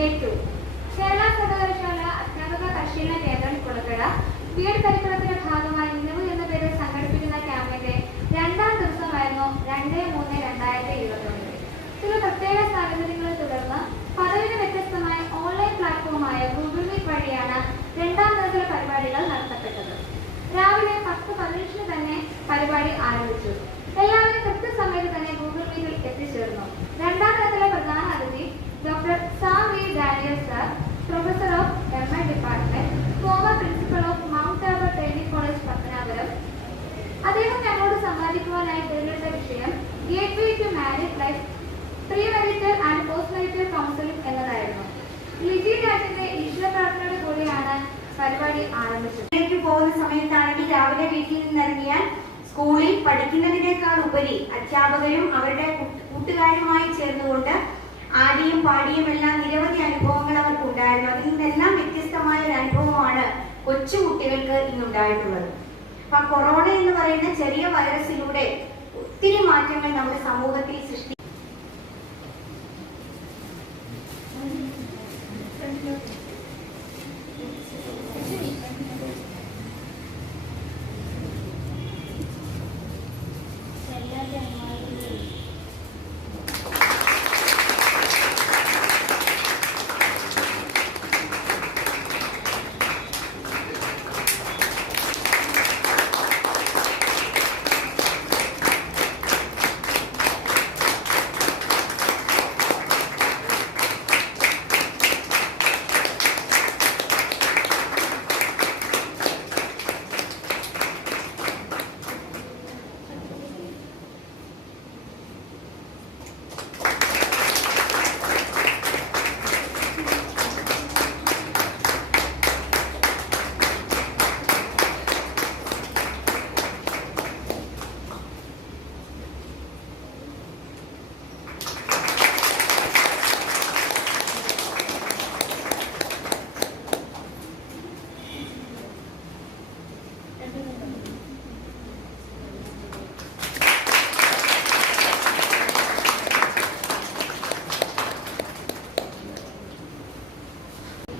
To Kerala സർവകലാശാല അധ്യാപക പരിശീലന കേന്ദ്രം കുളക്കട വീട് എഡ് കരിക്കുളത്തിന്റെ ഭാഗമായി നിലവ് എന്ന പേരിൽ സംഘടിപ്പിക്കുന്ന ക്യാമ്പിന്റെ രണ്ടാം ദിവസമായിരുന്നു രണ്ട് മൂന്ന് രണ്ടായിരത്തി ഇരുപത്തൊന്ന്. ചില പ്രത്യേക സാഹചര്യങ്ങളെ തുടർന്ന് പദവിന് വ്യത്യസ്തമായി ഓൺലൈൻ പ്ലാറ്റ്ഫോമായ ഗൂഗിൾ മീറ്റ് വഴിയാണ് രണ്ടാം തരത്തിലെ പരിപാടികൾ നടത്തപ്പെട്ടത്. രാവിലെ പത്ത് പതിനഞ്ചിന് തന്നെ പരിപാടി ആരംഭിച്ചു. എല്ലാവരും കൃത്യസമയത്ത് തന്നെ ഗൂഗിൾ മീറ്റിൽ എത്തിച്ചേർന്നു. രണ്ടാം തരത്തിലെ പ്രധാന അതിഥി V Daniel sir professor of M A department former principal of Mount Tabor training college Pathanapuram അദ്ദേഹം ഞങ്ങളോട് സംവാദിക്കുവാനായി തിരഞ്ഞെടുത്ത വിഷയം gate to married life pre marital and post marital counselling എന്നതായിരുന്നു. ലിജി രാജിന്റെ ഈശ്വര പ്രാർത്ഥനയോട് കൂടിയാണ് പരിപാടി ആരംഭിച്ചത്. പോകുന്ന സമയത്താണെങ്കിൽ രാവിലെ വീട്ടിൽ നിന്നിറങ്ങിയാൽ സ്കൂളിൽ പഠിക്കുന്നതിനേക്കാൾ ഉപരി അധ്യാപകരും അവരുടെ കൂട്ടുകാരുമായി ചേർന്നുകൊണ്ട് ആടിയും പാടിയും എല്ലാം നിരവധി അനുഭവങ്ങൾ അവർക്ക് ഉണ്ടായിരുന്നു അതിൽ നിന്നെല്ലാം വ്യത്യസ്തമായ ഒരു അനുഭവമാണ് കൊച്ചുകുട്ടികൾക്ക് ഇന്നുണ്ടായിട്ടുള്ളത്. അപ്പൊ കൊറോണ എന്ന് പറയുന്ന ചെറിയ വൈറസിലൂടെ ഒത്തിരി മാറ്റങ്ങൾ നമ്മുടെ സമൂഹത്തിൽ സൃഷ്ടി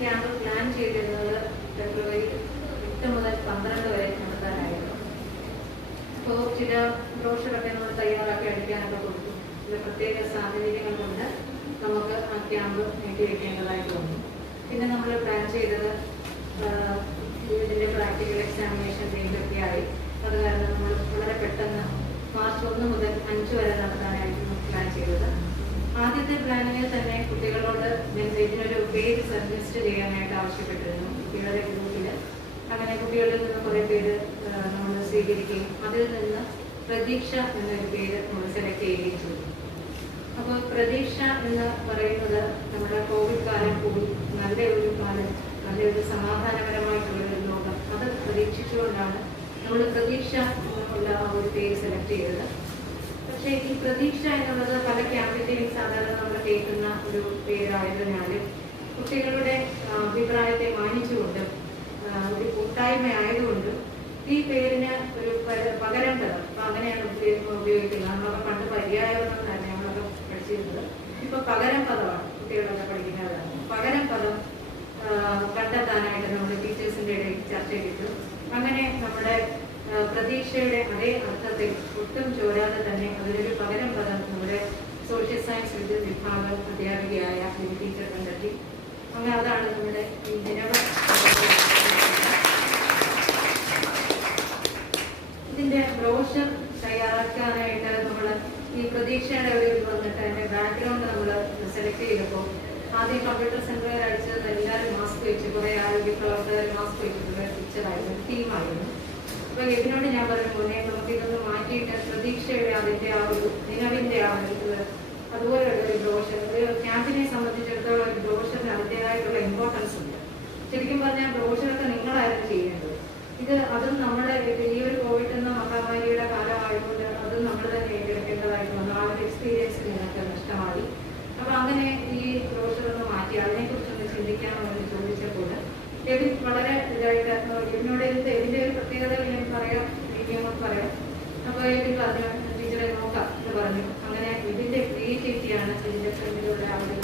ക്യാമ്പ് പ്ലാൻ ചെയ്തിരുന്നത് ഫെബ്രുവരി എട്ട് മുതൽ പന്ത്രണ്ട് വരെ നടത്താനായിരുന്നു അപ്പോൾ ചില ബ്രോഷറൊക്കെ നമ്മൾ തയ്യാറാക്കി അടിക്കാനൊക്കെ കൊടുക്കും. ചില പ്രത്യേക സാഹചര്യങ്ങൾ കൊണ്ട് നമുക്ക് ആ ക്യാമ്പ് നീട്ടിവെക്കേണ്ടതായിട്ട് വന്നു പിന്നെ നമ്മൾ പ്ലാൻ ചെയ്തത് ഇതിന്റെ പ്രാക്ടിക്കൽ എക്സാമിനേഷൻ ആയി. അത് കാരണം നമ്മൾ വളരെ പെട്ടെന്ന് മാർച്ച് ഒന്ന് മുതൽ അഞ്ച് വരെ നടത്താനായിരുന്നു പ്ലാൻ ചെയ്തത്. ആദ്യത്തെ പ്ലാനിങ്ങിൽ തന്നെ കുട്ടികളോട് ഞാൻ ഇതിനൊരു പേര് സജസ്റ്റ് ചെയ്യാനായിട്ട് ആവശ്യപ്പെട്ടിരുന്നു കുട്ടികളുടെ ഗ്രൂപ്പിൽ അങ്ങനെ കുട്ടികളിൽ നിന്ന് കുറേ പേര് നമ്മൾ സ്വീകരിക്കുകയും അതിൽ നിന്ന് പ്രതീക്ഷ എന്നൊരു പേര് നമ്മൾ സെലക്ട് ചെയ്യുകയും ചെയ്തു. അപ്പോൾ പ്രതീക്ഷ എന്ന് പറയുന്നത് നമ്മുടെ കോവിഡ് കാലം കൂടി നല്ല ഒരു കാലം നല്ലൊരു സമാധാനപരമായിട്ടുള്ള ഒരു ലോകം. അത് പ്രതീക്ഷിച്ചുകൊണ്ടാണ് നമ്മൾ പ്രതീക്ഷ എന്നുള്ള ആ ഒരു പേര് സെലക്ട് ചെയ്തത്. പക്ഷേ ഈ പ്രതീക്ഷ എന്നുള്ളത് പല ക്യാമ്പിന്റെയും സാധാരണ നമ്മൾ കേൾക്കുന്ന ഒരു പേരായതിനാലും കുട്ടികളുടെ അഭിപ്രായത്തെ മാനിച്ചുകൊണ്ടും ഒരു കൂട്ടായ്മ ആയതുകൊണ്ട് ഈ പേരിന് ഒരു പകരം പദം അപ്പൊ അങ്ങനെയാണ് ഉപയോഗി- ഉപയോഗിക്കുന്നത്. നമ്മളൊക്കെ പണ്ട് പര്യായമെന്ന് തന്നെ നമ്മളൊക്കെ പഠിച്ചിരുന്നത്. ഇപ്പൊ പകരം പദമാണ് കുട്ടികളൊക്കെ പഠിക്കുന്നതാണ്. പകരം പദം കണ്ടെത്താനായിട്ട് നമ്മുടെ ടീച്ചേഴ്സിന്റെ ഇടയിൽ ചർച്ച ചെയ്തു അങ്ങനെ നമ്മുടെ പ്രതീക്ഷയുടെ അതേ അർത്ഥത്തിൽ ഒട്ടും ചോരാതെ തന്നെ അതിനൊരു പകരം പദം നമ്മുടെ സോഷ്യൽ സയൻസ് വിഭാഗം അധ്യാപികയായ ടീച്ചർ കണ്ടെത്തി. അങ്ങനെ അതാണ് നമ്മുടെ ഈ ദിനവ ഇതിന്റെ ബ്രോഷർ തയ്യാറാക്കാനായിട്ട് നമ്മൾ ഈ പ്രതീക്ഷയുടെ ഒരു ഇത് വന്നിട്ട് അതിന്റെ ബാക്ക്ഗ്രൗണ്ട് നമ്മൾ സെലക്ട് ചെയ്തപ്പോൾ ആദ്യം കമ്പ്യൂട്ടർ സെന്ററിൽ അടിച്ചത് എല്ലാവരും മാസ്ക് വെച്ച് കുറെ ആരോഗ്യ പ്രവർത്തകർ മാസ്ക് വെച്ചിട്ടുള്ള പിക്ചറായിരുന്നു ടീമായിരുന്നു അപ്പൊ ഇതിനോട് ഞാൻ പറഞ്ഞു പോലെ നമുക്ക് ഇതൊന്ന് മാറ്റിയിട്ട് പ്രതീക്ഷയുടെ അതിന്റെ ആ ഒരു നിലവിന്റെ ആ ഒരു അതുപോലെയുള്ള ഒരു ബ്രോഷർ ഒരു ക്യാമ്പിനെ സംബന്ധിച്ചിടത്തോളം ഒരു ബ്രോഷറിന് അതിന്റെതായിട്ടുള്ള ഇമ്പോർട്ടൻസ് ഉണ്ട്. ശരിക്കും പറഞ്ഞാൽ ബ്രോഷറൊക്കെ നിങ്ങളായിരുന്നു ചെയ്യേണ്ടത്. ഇത് അതും നമ്മുടെ ഈ ഒരു കോവിഡ് എന്ന മഹാമാരിയുടെ കാലമായതുകൊണ്ട് അതും നമ്മൾ തന്നെ ഏറ്റെടുക്കേണ്ടതായിട്ട് വന്നു ആ ഒരു എക്സ്പീരിയൻസ് നിങ്ങൾക്ക് നഷ്ടമായി അപ്പൊ അങ്ങനെ ഈ ബ്രോഷർ ഒന്ന് മാറ്റി അതിനെക്കുറിച്ചൊന്ന് ചിന്തിക്കാമെന്ന് ചോദിച്ചപ്പോൾ എബിൻ വളരെ ഇതായിട്ട് എബിനോട് ഇതിന്റെ ഇതിന്റെ ഒരു പ്രത്യേകത ഞാൻ പറയാം എനിക്ക് അങ്ങോട്ട് പറയാം അപ്പൊ എബിൻ പറഞ്ഞു ടീച്ചറെ നോക്കാം എന്ന് പറഞ്ഞു അങ്ങനെ ഇതിന്റെ ക്രിയേറ്റിവിറ്റിയാണ് ഇതിന്റെ ഫ്രണ്ടിലുള്ള ആ ഒരു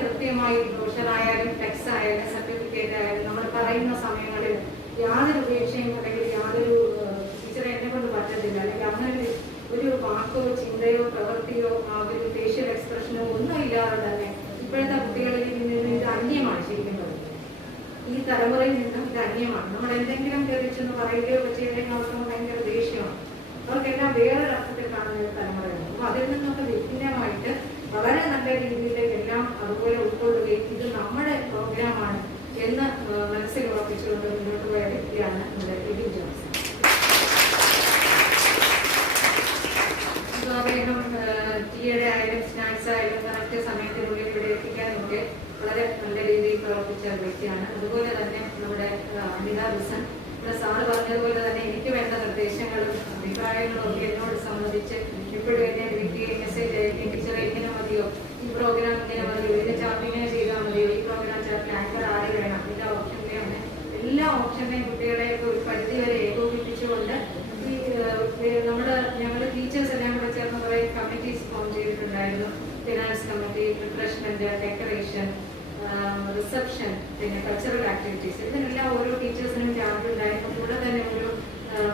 കൃത്യമായി ബ്രോഷറായാലും ഫ്ലെക്സ് ആയാലും സർട്ടിഫിക്കറ്റ് ആയാലും നമ്മൾ പറയുന്ന സമയങ്ങളിൽ അല്ലെങ്കിൽ യാതൊരു ടീച്ചറെ എന്നെ കൊണ്ട് പറ്റത്തില്ല അല്ലെങ്കിൽ അങ്ങനെ ഒരു വാക്കോ ചിന്തയോ പ്രവൃത്തിയോ ആ ഒരു ഫേഷ്യൽ എക്സ്പ്രഷനോ ഒന്നും ഇല്ലാതെ തന്നെ ഇപ്പോഴത്തെ കുട്ടികളിൽ നിന്ന് ഇത് അന്യമാണ് ശരിക്കും ഈ തലമുറയിൽ നിന്നും ഇത് അന്യമാണ്. നമ്മൾ എന്തെങ്കിലും കയറിച്ചെന്ന് പറയുകയോ ചെയ്യുകയോ അവർക്ക് ഭയങ്കര ദേഷ്യമാണ്. അവർക്കെല്ലാം വേറൊരു അർത്ഥത്തിൽ കാണുന്ന ഒരു തലമുറയാണ്. അപ്പോൾ അതിൽ നിന്നൊക്കെ വിഭിന്നമായിട്ട് വളരെ നല്ല രീതിയിൽ എല്ലാം അതുപോലെ ഉൾക്കൊള്ളുകയും ഇത് നമ്മുടെ പ്രോഗ്രാമാണ് എന്ന് ആ, മനസ്സിൽ ഉറപ്പിച്ചുകൊണ്ട് മുന്നോട്ട് പോയ വ്യക്തിയാണ് നമ്മുടെ ലിബി ജോൺസൺ അപ്പോൾ അദ്ദേഹം ടീയുടെ ആയാലും സ്നാക്സ് ആയാലും കറക്റ്റ് സമയത്തിനുള്ളിൽ ഇവിടെ എത്തിക്കാനൊക്കെ വളരെ നല്ല രീതിയിൽ പ്രവർത്തിച്ച ഒരു വ്യക്തിയാണ്. അതുപോലെ തന്നെ നമ്മുടെ അമിത ബിസൺ ഇവിടെ സാറ് പറഞ്ഞതുപോലെ തന്നെ എനിക്ക് വേണ്ട നിർദ്ദേശങ്ങളും അഭിപ്രായങ്ങളും ഒക്കെ എന്നോട് സംബന്ധിച്ച് ഇപ്പോഴും എന്നെ വിളിക്കുകയും മെസ്സേജ് അയക്കുകയും ടീച്ചറെ മതിയോ? ഈ പ്രോഗ്രാം ഇങ്ങനെ മതിയോ? ഇതിന്റെ ഇങ്ങനെ ചെയ്താൽ മതിയോ? ഈ പ്രോഗ്രാം ചാർട്ട് ആങ്കർ ആര് വേണം. അതിന്റെ ഓപ്ഷൻ ആണ്. എല്ലാ ഓപ്ഷനെയും കുട്ടികളെ ഒരു പരിധി വരെ ഏകോപിപ്പിച്ചുകൊണ്ട് ഈ ഏഹ്, നമ്മുടെ ഞങ്ങൾ ടീച്ചേഴ്സ് എല്ലാം കൂടെ ചേർന്ന് കുറേ കമ്മിറ്റീസ് ഫോം ചെയ്തിട്ടുണ്ടായിരുന്നു finance committee refreshment decoration reception പിന്നെ കൾച്ചറൽ ആക്ടിവിറ്റീസ് ഇതിനെല്ലാം ഓരോ ടീച്ചേഴ്സിനും ക്യാമ്പ് ഉണ്ടായിരുന്നു കൂടെ തന്നെ ഒരു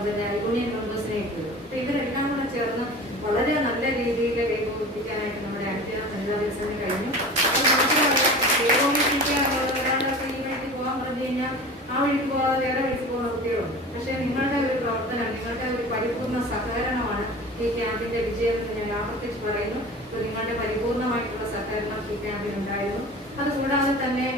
പിന്നെ യൂണിയൻ മെമ്പേഴ്സിനെ ഇട്ടു അപ്പൊ ഇവരെല്ലാം കൂടെ ചേർന്ന് വളരെ നല്ല രീതിയിൽ ഏകോപിപ്പിക്കാനായിട്ട് നമ്മുടെ അഞ്ചാം വനിതാ ദിവസത്തിന് കഴിഞ്ഞു. ഏകോപിപ്പിക്കാൻ ഒരാളൊക്കെ ഈ ആ വഴിക്ക് പോകാതെ വേറെ വഴിക്ക് പോകുന്ന കുട്ടികളുണ്ട് പക്ഷെ നിങ്ങളുടെ ഒരു പ്രവർത്തനം നിങ്ങളുടെ ഒരു പരിപൂർണ സഹകരണമാണ് ഈ ക്യാമ്പിന്റെ വിജയം എന്ന് ഞാൻ ആവർത്തിച്ച് പറയുന്നു. നിങ്ങളുടെ പരിപൂർണമായിട്ടുള്ള സഹകരണം ഈ ക്യാമ്പിൽ ഉണ്ടായിരുന്നു. അതുകൂടാതെ തന്നെ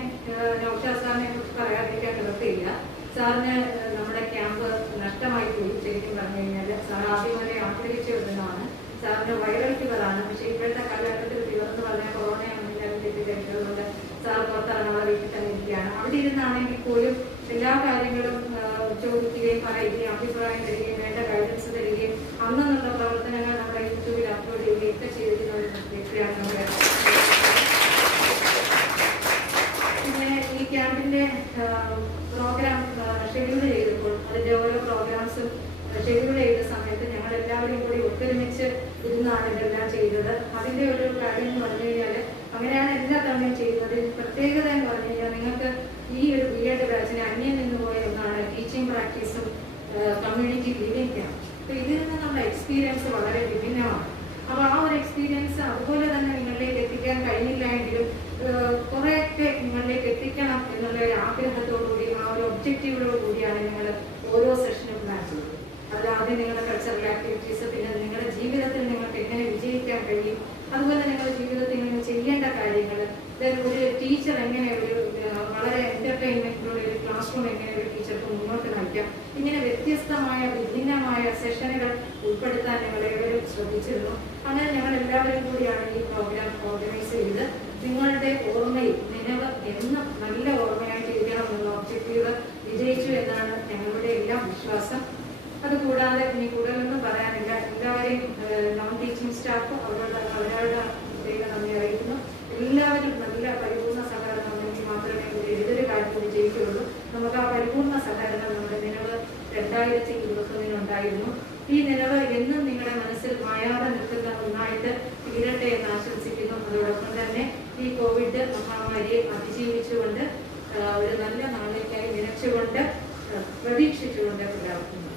ഡോക്ടർ സാറിനെ കുറിച്ച് പറയാതിരിക്കാൻ നിർത്തിയില്ല സാറിന് നമ്മുടെ ക്യാമ്പ് നഷ്ടമായി പോയി ശരിക്കും പറഞ്ഞു കഴിഞ്ഞാൽ സാർ ആദ്യം വരെ ആഗ്രഹിച്ച വിധമാണ് സാറിന് വൈറൽ ഫീവറാണ് പക്ഷേ ഇപ്പോഴത്തെ കാലഘട്ടത്തിൽ ഫീവർ എന്ന് പറഞ്ഞാൽ കൊറോണയാണെന്ന് എല്ലാവരും തെറ്റിദ്ധരിച്ചതുകൊണ്ട് സാർ പുറത്തിറങ്ങാതെ വീട്ടിൽ തന്നെ ഇരിക്കുകയാണ്. അവിടെ ഇരുന്നാണെങ്കിൽ പോലും എല്ലാ കാര്യങ്ങളും ചോദിക്കുകയും പറയുകയും അഭിപ്രായം തരികയും വേണ്ട ഗൈഡൻസ് തരികയും അന്നുള്ള പ്രവർത്തനങ്ങൾ നമ്മുടെ യൂട്യൂബിൽ അപ്ലോഡ് ചെയ്യുകയും ഒക്കെ ചെയ്തിരുന്ന ഒരു വ്യക്തിയാണ് നമ്മുടെ പിന്നെ ഈ ക്യാമ്പിന്റെ പ്രോഗ്രാം ഷെഡ്യൂൾ ചെയ്തപ്പോൾ അതിന്റെ ഓരോ പ്രോഗ്രാംസും ഷെഡ്യൂൾ ചെയ്ത സമയത്ത് ഞങ്ങൾ എല്ലാവരും കൂടി ഒത്തൊരുമിച്ച് ഇരുന്നാണ് ഇതെല്ലാം ചെയ്തത്. അതിന്റെ ഒരു കാര്യം എന്ന് പറഞ്ഞു കഴിഞ്ഞാൽ അങ്ങനെയാണ് എല്ലാ തവണയും ചെയ്യുന്നത്. പ്രത്യേകത എന്ന് പറഞ്ഞു കഴിഞ്ഞാൽ നിങ്ങൾക്ക് ഈ ഒരു ബി എഡ് ബാച്ചിന് അന്യം നിന്ന് പോയ ഒന്നാണ് ടീച്ചിങ് പ്രാക്ടീസും കമ്മ്യൂണിറ്റി ലിവിംഗ് ക്യാമ്പ് അപ്പൊ ഇതിൽ നിന്ന് നമ്മുടെ എക്സ്പീരിയൻസ് വളരെ വിഭിന്നമാണ്. അപ്പൊ ആ ഒരു എക്സ്പീരിയൻസ് അതുപോലെ തന്നെ നിങ്ങളിലേക്ക് എത്തിക്കാൻ കഴിഞ്ഞില്ല എങ്കിലും കുറെയൊക്കെ നിങ്ങളിലേക്ക് എത്തിക്കണം എന്നുള്ള ഒരു ആഗ്രഹത്തോടുകൂടി ആ ഒരു ഒബ്ജക്റ്റീവോട് കൂടിയാണ് നിങ്ങൾ ഓരോ സെഷനും പ്ലാൻ ചെയ്തത് അതിൽ ആദ്യം നിങ്ങളുടെ കൾച്ചറൽ ആക്ടിവിറ്റീസ് പിന്നെ നിങ്ങളുടെ ജീവിതത്തിൽ നിങ്ങൾക്ക് എങ്ങനെ വിജയിക്കാൻ കഴിയും അതുപോലെ നിങ്ങളുടെ ജീവിതത്തിൽ നിങ്ങൾ ചെയ്യേണ്ട കാര്യങ്ങൾ ഒരു ടീച്ചർ എങ്ങനെ ഒരു ഏഹ്, വളരെ എന്റർടൈൻമെന്റിലൂടെ ഒരു ക്ലാസ് റൂം എങ്ങനെ ഒരു ടീച്ചർക്ക് മുന്നോട്ട് ഇങ്ങനെ വ്യത്യസ്തമായ വിഭിന്നമായ സെഷനുകൾ ഉൾപ്പെടുത്താൻ ഞങ്ങൾ ഏവരും ശ്രദ്ധിച്ചിരുന്നു. അങ്ങനെ ഞങ്ങൾ എല്ലാവരും കൂടിയാണ് ഈ പ്രോഗ്രാം ഓർഗനൈസ് ചെയ്ത് നിങ്ങളുടെ ഓർമ്മയിൽ നിലവ് എന്നും നല്ല ഓർമ്മയായിട്ട് ഇരിക്കണം എന്ന ഒബ്ജക്റ്റീവ് വിജയിച്ചു എന്നാണ് ഞങ്ങളുടെ എല്ലാം വിശ്വാസം. അതുകൂടാതെ ഇനി കൂടുതലൊന്നും പറയാനില്ല. എല്ലാവരെയും നോൺ ടീച്ചിങ് സ്റ്റാഫ് അവരുടെ അവരുടെ പ്രത്യേക നന്ദി അറിയിക്കുന്നു. എല്ലാവരും നല്ല പരിപൂർണ സഹകരണം ഉണ്ടെങ്കിൽ മാത്രമേ ഇത് ഏതൊരു കാര്യത്തിൽ വിജയിക്കുകയുള്ളൂ. നമുക്ക് ആ പരിപൂർണ സഹകരണം നമ്മുടെ രണ്ടായിരത്തി ഇരുപത്തൊന്നിനുണ്ടായിരുന്നു ഈ നിലവ് എന്നും നിങ്ങളുടെ മനസ്സിൽ മായാതെ നിൽക്കുന്ന ഒന്നായിട്ട് തീരട്ടെ എന്ന് ആശംസിക്കുന്നു. അതോടൊപ്പം തന്നെ ഈ കോവിഡ് മഹാമാരിയെ അതിജീവിച്ചുകൊണ്ട് ഒരു നല്ല നാളേക്കായി നിനച്ചുകൊണ്ട് പ്രതീക്ഷിച്ചുകൊണ്ട് പുലർത്തുന്നു